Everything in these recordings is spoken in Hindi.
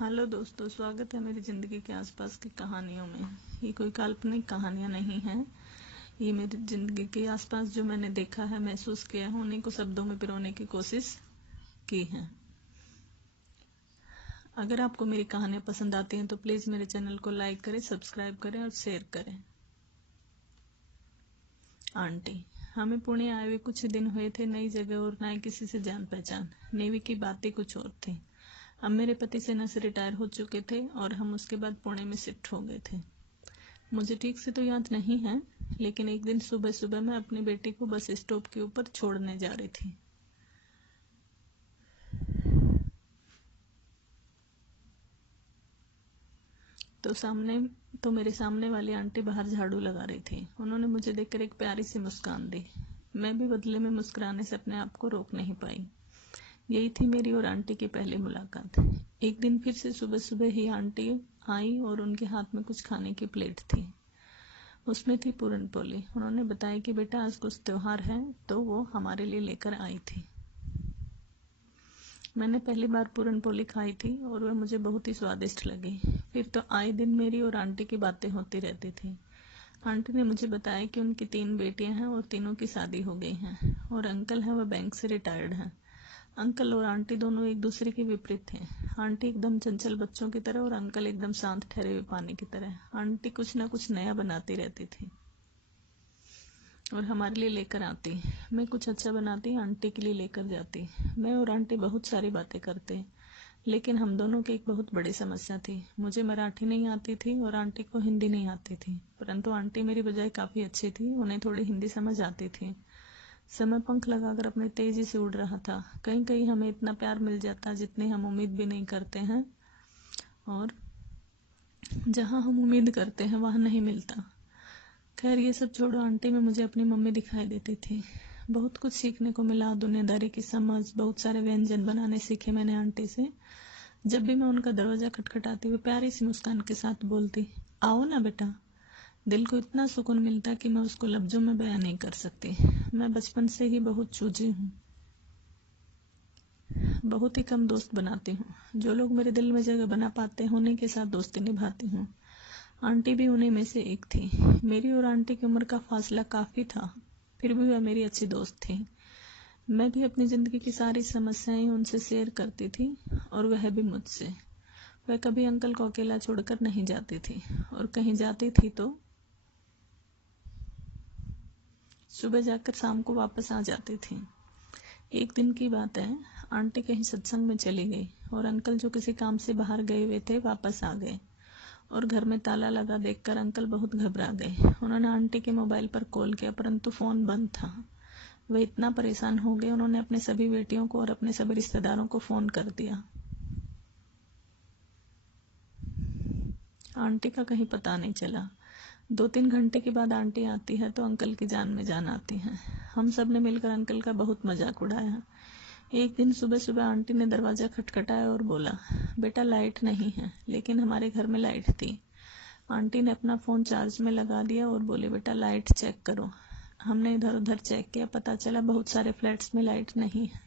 हेलो दोस्तों, स्वागत है मेरी ज़िंदगी के आसपास की कहानियों में। ये कोई काल्पनिक कहानियाँ नहीं हैं। ये मेरी ज़िंदगी के आसपास जो मैंने देखा है, महसूस किया है, उन्हीं को शब्दों में पिरोने की कोशिश की है। अगर आपको मेरी कहानियाँ पसंद आती हैं तो प्लीज़ मेरे चैनल को लाइक करें, सब्सक्राइब करें और शेयर करें। आंटी। हमें पुणे आए हुए कुछ दिन हुए थे। नई जगह और नए किसी से जान पहचान। नेवी की बातें कुछ और थी। अब मेरे पति सेना से रिटायर हो चुके थे और हम उसके बाद पुणे में शिफ्ट हो गए थे। मुझे ठीक से तो याद नहीं है, लेकिन एक दिन सुबह सुबह मैं अपनी बेटी को बस स्टॉप के ऊपर छोड़ने जा रही थी। तो मेरे सामने वाली आंटी बाहर झाड़ू लगा रही थी। उन्होंने मुझे देखकर एक प्यारी सी मुस्कान दी। मैं भी बदले में मुस्कुराने से अपने आप को रोक नहीं पाई। यही थी मेरी और आंटी की पहली मुलाकात। एक दिन फिर से सुबह सुबह ही आंटी आई और उनके हाथ में कुछ खाने की प्लेट थी। उसमें थी पूरन पोली। उन्होंने बताया कि बेटा आज कुछ त्योहार है, तो वो हमारे लिए लेकर आई थी। मैंने पहली बार पूरन पोली खाई थी और वह मुझे बहुत ही स्वादिष्ट लगी। फिर तो आए दिन मेरी और आंटी की बातें होती रहती थी। आंटी ने मुझे बताया कि उनकी 3 बेटियां हैं और तीनों की शादी हो गई हैं, और अंकल हैं, वह बैंक से रिटायर्ड हैं। अंकल और आंटी दोनों एक दूसरे के विपरीत थे। आंटी एकदम चंचल बच्चों की तरह और अंकल एकदम शांत ठहरे हुए पानी की तरह। आंटी कुछ ना कुछ नया बनाती रहती थी और हमारे लिए लेकर आती। मैं कुछ अच्छा बनाती, आंटी के लिए लेकर जाती। मैं और आंटी बहुत सारी बातें करते, लेकिन हम दोनों की एक बहुत बड़ी समस्या थी। मुझे मराठी नहीं आती थी और आंटी को हिंदी नहीं आती थी, परंतु आंटी मेरी बजाय काफ़ी अच्छी थी। उन्हें थोड़ी हिंदी समझ आती थी। समय पंख लगाकर अपनी तेजी से उड़ रहा था। कहीं कहीं हमें इतना प्यार मिल जाता जितनी हम उम्मीद भी नहीं करते हैं, और जहाँ हम उम्मीद करते हैं वहाँ नहीं मिलता। खैर, ये सब छोड़ो। आंटी में मुझे अपनी मम्मी दिखाई देती थी। बहुत कुछ सीखने को मिला, दुनियादारी की समझ, बहुत सारे व्यंजन बनाने सीखे मैंने आंटी से। जब भी मैं उनका दरवाजा खटखटाती हुई प्यारी सी मुस्कान के साथ बोलती, आओ ना बेटा। दिल को इतना सुकून मिलता कि मैं उसको लफ्जों में बयां नहीं कर सकती। मैं बचपन से ही बहुत चूजी हूँ। बहुत ही कम दोस्त बनाती हूँ। जो लोग मेरे दिल में जगह बना पाते हैं उन्हीं के साथ दोस्ती निभाती हूँ। आंटी भी उन्हीं में से एक थी। मेरी और आंटी की उम्र का फासला काफ़ी था, फिर भी वह मेरी अच्छी दोस्त थी। मैं भी अपनी ज़िंदगी की सारी समस्याएं उनसे शेयर करती थी और वह भी मुझसे। वह कभी अंकल को अकेला छोड़कर नहीं जाती थी, और कहीं जाती थी तो सुबह जाकर शाम को वापस आ जाती थी। एक दिन की बात है, आंटी कहीं सत्संग में चली गई और अंकल जो किसी काम से बाहर गए हुए थे वापस आ गए, और घर में ताला लगा देखकर अंकल बहुत घबरा गए। उन्होंने आंटी के मोबाइल पर कॉल किया, परंतु फ़ोन बंद था। वे इतना परेशान हो गए, उन्होंने अपने सभी बेटियों को और अपने सभी रिश्तेदारों को फ़ोन कर दिया। आंटी का कहीं पता नहीं चला। 2-3 घंटे के बाद आंटी आती है तो अंकल की जान में जान आती है। हम सब ने मिलकर अंकल का बहुत मजाक उड़ाया। एक दिन सुबह सुबह आंटी ने दरवाज़ा खटखटाया और बोला, बेटा लाइट नहीं है। लेकिन हमारे घर में लाइट थी। आंटी ने अपना फ़ोन चार्ज में लगा दिया और बोले, बेटा लाइट चेक करो। हमने इधर उधर चेक किया, पता चला बहुत सारे फ्लैट्स में लाइट नहीं है।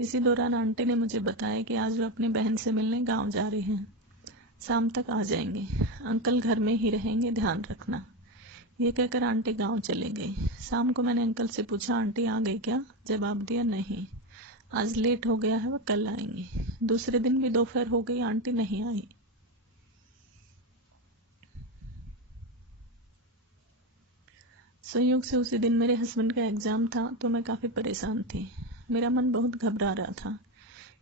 इसी दौरान आंटी ने मुझे बताया कि आज वो अपनी बहन से मिलने गांव जा रही हैं। शाम तक आ जाएंगे। अंकल घर में ही रहेंगे, ध्यान रखना। ये कहकर आंटी गांव चले गई। शाम को मैंने अंकल से पूछा, आंटी आ गई क्या? जवाब दिया, नहीं, आज लेट हो गया है, वह कल आएंगी। दूसरे दिन भी दोपहर हो गई, आंटी नहीं आई। संयोग से उसी दिन मेरे हस्बैंड का एग्ज़ाम था, तो मैं काफ़ी परेशान थी। मेरा मन बहुत घबरा रहा था।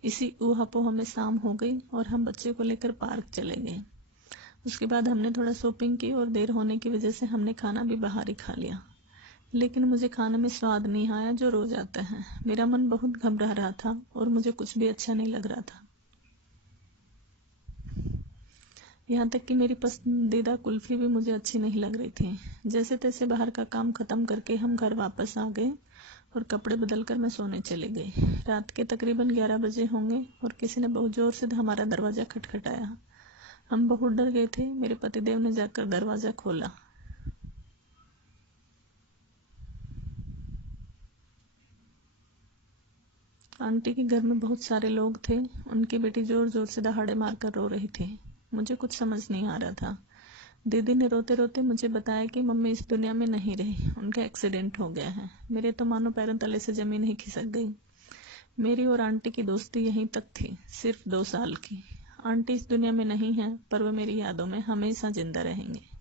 इसी ऊहापोह में शाम हो गई और हम बच्चे को लेकर पार्क चले गए। उसके बाद हमने थोड़ा शॉपिंग की और देर होने की वजह से हमने खाना भी बाहर ही खा लिया। लेकिन मुझे खाने में स्वाद नहीं आया जो रोज आता है। मेरा मन बहुत घबरा रहा था और मुझे कुछ भी अच्छा नहीं लग रहा था। यहाँ तक कि मेरी पसंदीदा कुल्फी भी मुझे अच्छी नहीं लग रही थी। जैसे तैसे बाहर का काम खत्म करके हम घर वापस आ गए और कपड़े बदलकर मैं सोने चली गई। रात के तकरीबन 11 बजे होंगे और किसी ने बहुत जोर से हमारा दरवाज़ा खटखटाया। हम बहुत डर गए थे। मेरे पतिदेव ने जाकर दरवाज़ा खोला। आंटी के घर में बहुत सारे लोग थे। उनकी बेटी जोर जोर से दहाड़े मारकर रो रही थी। मुझे कुछ समझ नहीं आ रहा था। दीदी ने रोते रोते मुझे बताया कि मम्मी इस दुनिया में नहीं रही, उनका एक्सीडेंट हो गया है। मेरे तो मानो पैरों तले से जमीन ही खिसक गई। मेरी और आंटी की दोस्ती यहीं तक थी, सिर्फ 2 साल की। आंटी इस दुनिया में नहीं है, पर वो मेरी यादों में हमेशा जिंदा रहेंगे।